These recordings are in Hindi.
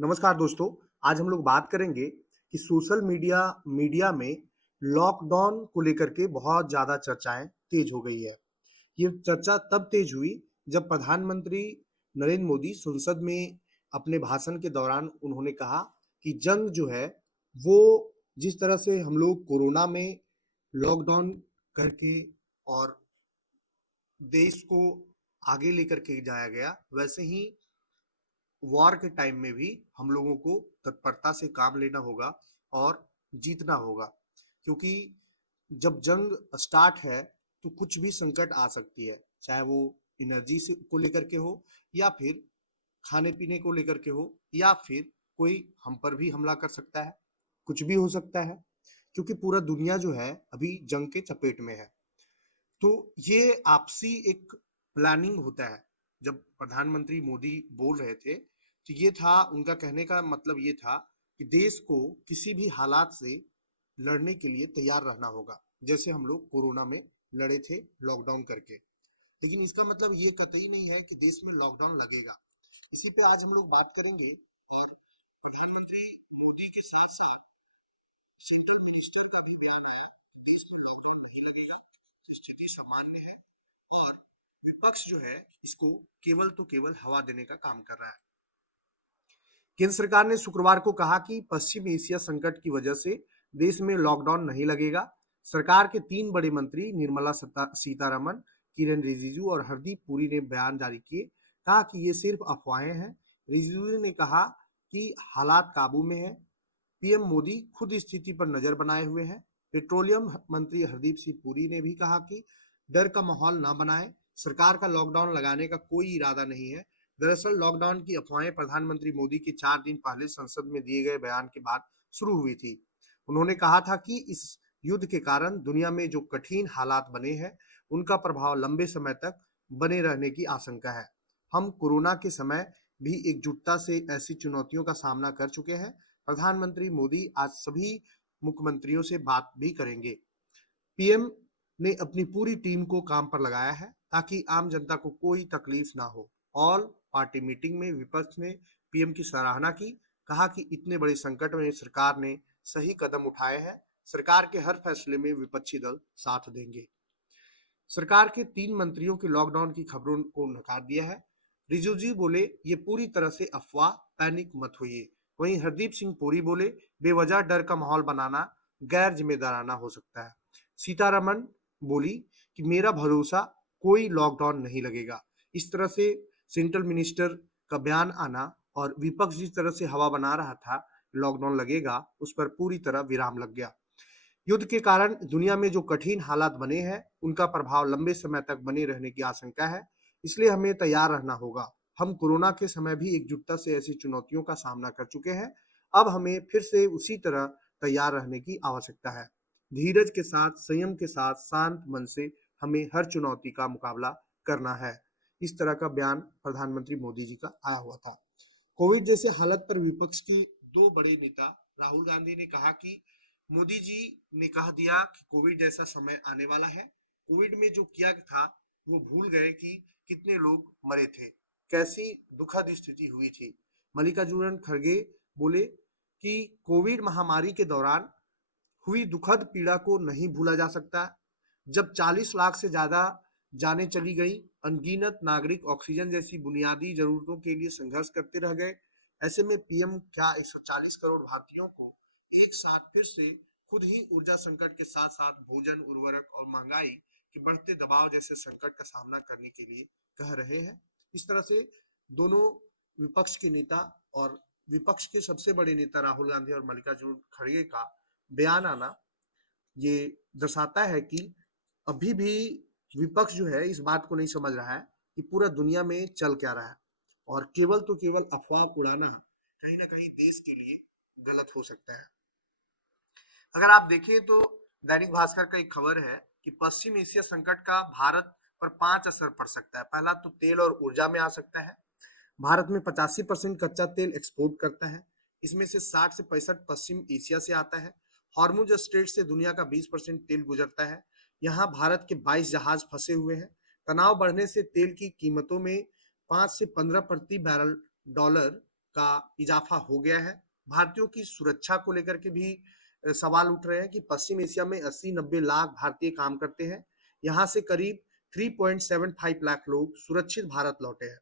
नमस्कार दोस्तों। आज हम लोग बात करेंगे कि सोशल मीडिया मीडिया में लॉकडाउन को लेकर के बहुत ज़्यादा चर्चाएँ तेज़ हो गई है। ये चर्चा तब तेज़ हुई जब प्रधानमंत्री नरेंद्र मोदी संसद में अपने भाषण के दौरान उन्होंने कहा कि जंग जो है वो जिस तरह से हम लोग कोरोना में लॉकडाउन करके और देश को आगे लेकर के जाया गया, वैसे ही वॉर के टाइम में भी हम लोगों को तत्परता से काम लेना होगा और जीतना होगा, क्योंकि जब जंग स्टार्ट है तो कुछ भी संकट आ सकती है, चाहे वो एनर्जी से को लेकर के हो या फिर खाने पीने को लेकर के हो या फिर कोई हम पर भी हमला कर सकता है, कुछ भी हो सकता है, क्योंकि पूरा दुनिया जो है अभी जंग के चपेट में है। तो ये आपसी एक प्लानिंग होता है। जब प्रधानमंत्री मोदी बोल रहे थे, तो ये था उनका कहने का मतलब ये था कि देश को किसी भी हालात से लड़ने के लिए तैयार रहना होगा। जैसे हम लोग कोरोना में लड़े थे लॉकडाउन करके। लेकिन इसका मतलब ये कतई नहीं है कि देश में लॉकडाउन लगेगा। इसी पे आज हम लोग बात करेंगे और प्रधानमंत्री मोदी के साथ-साथ सेंट्रल मिनिस्टर का भी बयान है, देश में लॉकडाउन नहीं लगेगा, स्थिति सामान्य है और विपक्ष जो है इसको केवल तो केवल हवा देने का काम कर रहा है। केंद्र सरकार ने शुक्रवार को कहा कि पश्चिम एशिया संकट की वजह से देश में लॉकडाउन नहीं लगेगा। सरकार के 3 बड़े मंत्री निर्मला सीतारमण, किरेन रिजिजू और हरदीप पुरी ने बयान जारी किए, कहा कि ये सिर्फ अफवाहें हैं। रिजिजू ने कहा कि हालात काबू में है। पीएम मोदी खुद स्थिति पर नजर बनाए हुए हैं। पेट्रोलियम मंत्री हरदीप सिंह पुरी ने भी कहा कि डर का माहौल ना बनाएं, सरकार का लॉकडाउन लगाने का कोई इरादा नहीं है। दरअसल लॉकडाउन की अफवाहें प्रधानमंत्री मोदी के 4 दिन पहले संसद में दिए गए बयान के बाद शुरू हुई थी। उन्होंने कहा था कि इस युद्ध के कारण दुनिया में जो कठिन हालात बने हैं, उनका प्रभाव लंबे समय तक बने रहने की आशंका है। हम कोरोना के समय भी एकजुटता से ऐसी चुनौतियों का सामना कर चुके हैं। प्रधानमंत्री मोदी आज सभी मुख्यमंत्रियों से बात भी करेंगे। पीएम ने अपनी पूरी टीम को काम पर लगाया है ताकि आम जनता को कोई तकलीफ ना हो। ऑल पार्टी मीटिंग में विपक्ष ने पीएम की सराहना की, कहा कि इतने बड़े संकट में सरकार ने सही कदम उठाए हैं, सरकार के हर फैसले में विपक्षी दल साथ देंगे। सरकार के 3 मंत्रियों के लॉकडाउन की खबरों को नकार दिया है। रिजिजू बोले ये पूरी तरह से अफवाह, पैनिक मत होइए। वहीं हरदीप सिंह पुरी बोले बेवजह डर का माहौल बनाना गैर जिम्मेदाराना हो सकता है। सीतारमण बोली कि मेरा भरोसा कोई लॉकडाउन नहीं लगेगा। इस तरह से सेंट्रल मिनिस्टर का बयान आना और विपक्ष जिस तरह से हवा बना रहा था लॉकडाउन लगेगा, उस पर पूरी तरह विराम लग गया। युद्ध के कारण दुनिया में जो कठिन हालात बने हैं, उनका प्रभाव लंबे समय तक बने रहने की आशंका है, इसलिए हमें तैयार रहना होगा। हम कोरोना के समय भी एकजुटता से ऐसी चुनौतियों का सामना कर चुके हैं, अब हमें फिर से उसी तरह तैयार रहने की आवश्यकता है। धीरज के साथ, संयम के साथ, शांत मन से हमें हर चुनौती का मुकाबला करना है। इस तरह का बयान प्रधानमंत्री मोदी जी का आया हुआ था। कोविड जैसे हालत पर विपक्ष के 2 बड़े नेता राहुल गांधी ने कहा कि मोदी जी ने कह दिया कि कोविड जैसा समय आने वाला है। कोविड में जो किया था वो भूल गए कि कितने लोग मरे थे, कैसी दुखद स्थिति हुई थी। मल्लिकार्जुन खड़गे बोले कि कोविड महामारी के दौरान हुई दुखद पीड़ा को नहीं भूला जा सकता। जब 40 लाख से ज्यादा जानें चली गई, अनगिनत नागरिक ऑक्सीजन जैसी बुनियादी जरूरतों के लिए संघर्ष करते रह गए, ऐसे में पीएम क्या 140 करोड़ भारतीयों को एक साथ फिर से खुद ही ऊर्जा संकट के साथ साथ भोजन, उर्वरक और महंगाई के बढ़ते दबाव जैसे संकट का सामना करने के लिए कह रहे हैं। इस तरह से दोनों विपक्ष के नेता और विपक्ष के सबसे बड़े नेता राहुल गांधी और मल्लिकार्जुन खड़गे का बयान आना ये दर्शाता है कि अभी भी विपक्ष जो है इस बात को नहीं समझ रहा है कि पूरा दुनिया में चल क्या रहा है और केवल तो केवल अफवाह उड़ाना कहीं ना कहीं देश के लिए गलत हो सकता है। अगर आप देखें तो दैनिक भास्कर का एक खबर है कि पश्चिम एशिया संकट का भारत पर 5 असर पड़ सकता है। पहला तो तेल और ऊर्जा में आ सकता है। भारत में 85% कच्चा तेल एक्सपोर्ट करता है, इसमें से 60 से 65 पश्चिम एशिया से आता है। हॉर्मुज स्ट्रेट से दुनिया का 20% तेल गुजरता है। यहाँ भारत के 22 जहाज फंसे हुए हैं। तनाव बढ़ने से तेल की कीमतों में 5 से 15 प्रति बैरल डॉलर का इजाफा हो गया है। भारतीयों की सुरक्षा को लेकर के भी सवाल उठ रहे हैं कि पश्चिम एशिया में 80-90 लाख भारतीय काम करते हैं। यहाँ से करीब 3.75 लाख लोग सुरक्षित भारत लौटे हैं।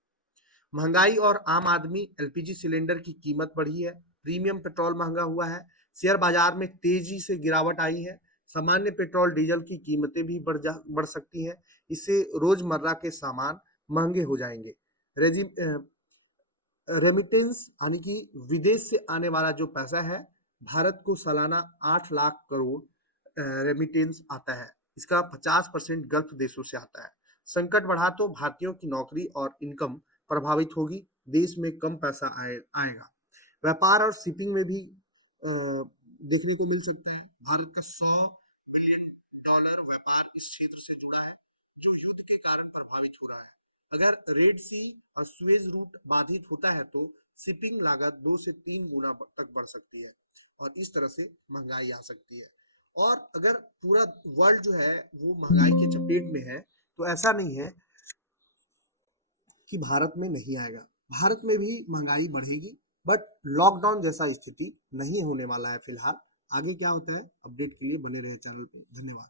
महंगाई और आम आदमी एलपीजी सिलेंडर की कीमत बढ़ी है, प्रीमियम पेट्रोल महंगा हुआ है, शेयर बाजार में तेजी से गिरावट आई है, सामान्य पेट्रोल डीजल की कीमतें भी बढ़ सकती हैं। इससे रोजमर्रा के सामान महंगे हो जाएंगे। रेमिटेंस यानी कि विदेश से आने वाला जो पैसा है, भारत को सालाना 8 लाख करोड़ रेमिटेंस आता है। इसका 50% गल्फ देशों से आता है। संकट बढ़ा तो भारतीयों की नौकरी और इनकम प्रभावित होगी। देश में कम पैसा आएगा। व्यापार और शिपिंग में भी देखने को मिल सकता है। भारत का $100 बिलियन व्यापार इस क्षेत्र से जुड़ा है, जो युद्ध के कारण प्रभावित हो रहा है। अगर रेड सी और स्वेज रूट बाधित होता है तो शिपिंग लागत 2 से 3 गुना तक बढ़ सकती है और इस तरह से महंगाई आ सकती है। और अगर पूरा वर्ल्ड जो है वो महंगाई के चपेट में है तो ऐसा नहीं है कि भारत में नहीं आएगा। भारत में भी महंगाई बढ़ेगी, बट लॉकडाउन जैसा स्थिति नहीं होने वाला है फिलहाल। आगे क्या होता है अपडेट के लिए बने रहे चैनल पे। धन्यवाद।